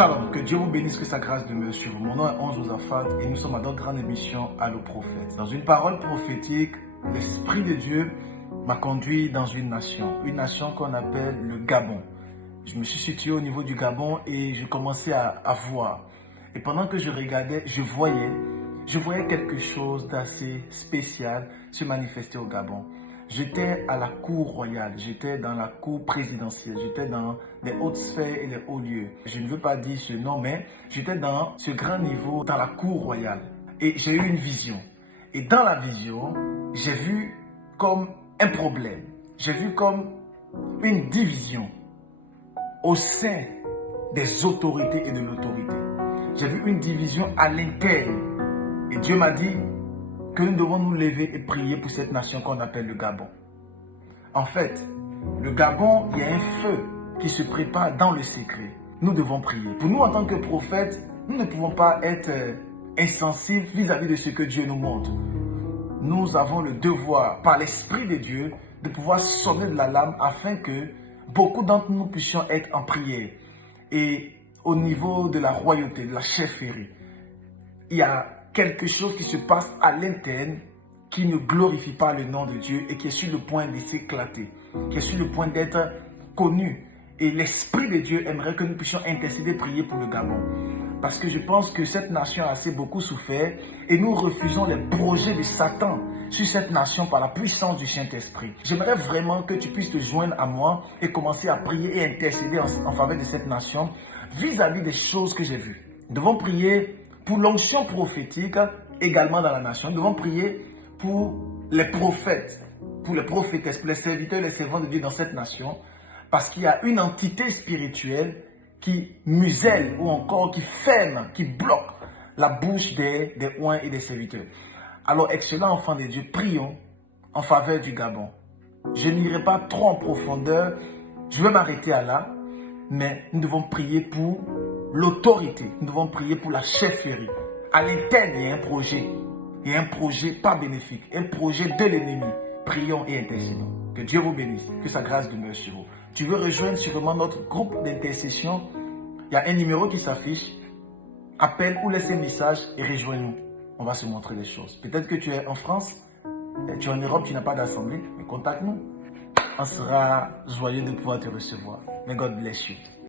Shalom, que Dieu vous bénisse, que sa grâce demeure sur vous. Mon nom est Ange Josaphat et nous sommes à notre grande émission Allo Prophète. Dans une parole prophétique, l'Esprit de Dieu m'a conduit dans une nation qu'on appelle le Gabon. Je me suis situé au niveau du Gabon et je commençais à voir. Et pendant que je regardais, je voyais quelque chose d'assez spécial se manifester au Gabon. J'étais à la cour royale, j'étais dans la cour présidentielle, j'étais dans les hautes sphères et les hauts lieux. Je ne veux pas dire ce nom, mais j'étais dans ce grand niveau, dans la cour royale. Et j'ai eu une vision. Et dans la vision, j'ai vu comme un problème. J'ai vu comme une division au sein des autorités et de l'autorité. J'ai vu une division à l'interne. Et Dieu m'a dit que nous devons nous lever et prier pour cette nation qu'on appelle le Gabon. En fait, le Gabon, il y a un feu qui se prépare dans le secret. Nous devons prier. Pour nous, en tant que prophètes, nous ne pouvons pas être insensibles vis-à-vis de ce que Dieu nous montre. Nous avons le devoir, par l'Esprit de Dieu, de pouvoir sonner de l'alarme afin que beaucoup d'entre nous puissions être en prière. Et au niveau de la royauté, de la chefferie, il y a quelque chose qui se passe à l'interne qui ne glorifie pas le nom de Dieu et qui est sur le point de s'éclater, qui est sur le point d'être connu. Et l'Esprit de Dieu aimerait que nous puissions intercéder, prier pour le Gabon. Parce que je pense que cette nation a assez beaucoup souffert et nous refusons les projets de Satan sur cette nation par la puissance du Saint-Esprit. J'aimerais vraiment que tu puisses te joindre à moi et commencer à prier et intercéder en faveur de cette nation vis-à-vis des choses que j'ai vues. Nous devons prier pour l'onction prophétique également dans la nation. Nous devons prier pour les prophètes, pour les prophétesses, pour les serviteurs et les servants de Dieu dans cette nation. Parce qu'il y a une entité spirituelle qui muselle ou encore qui ferme, qui bloque la bouche des oints et des serviteurs. Alors, excellent enfant de Dieu, prions en faveur du Gabon. Je n'irai pas trop en profondeur, je vais m'arrêter à là, mais nous devons prier pour l'autorité, nous devons prier pour la chefferie. À l'interne, il y a un projet pas bénéfique, un projet de l'ennemi. Prions et intercédons. Que Dieu vous bénisse, que sa grâce demeure sur vous. Tu veux rejoindre sûrement notre groupe d'intercession? Il y a un numéro qui s'affiche. Appelle ou laisse un message et rejoins-nous. On va se montrer les choses. Peut-être que tu es en France, tu es en Europe, tu n'as pas d'assemblée, mais contacte-nous. On sera joyeux de pouvoir te recevoir. May God bless you.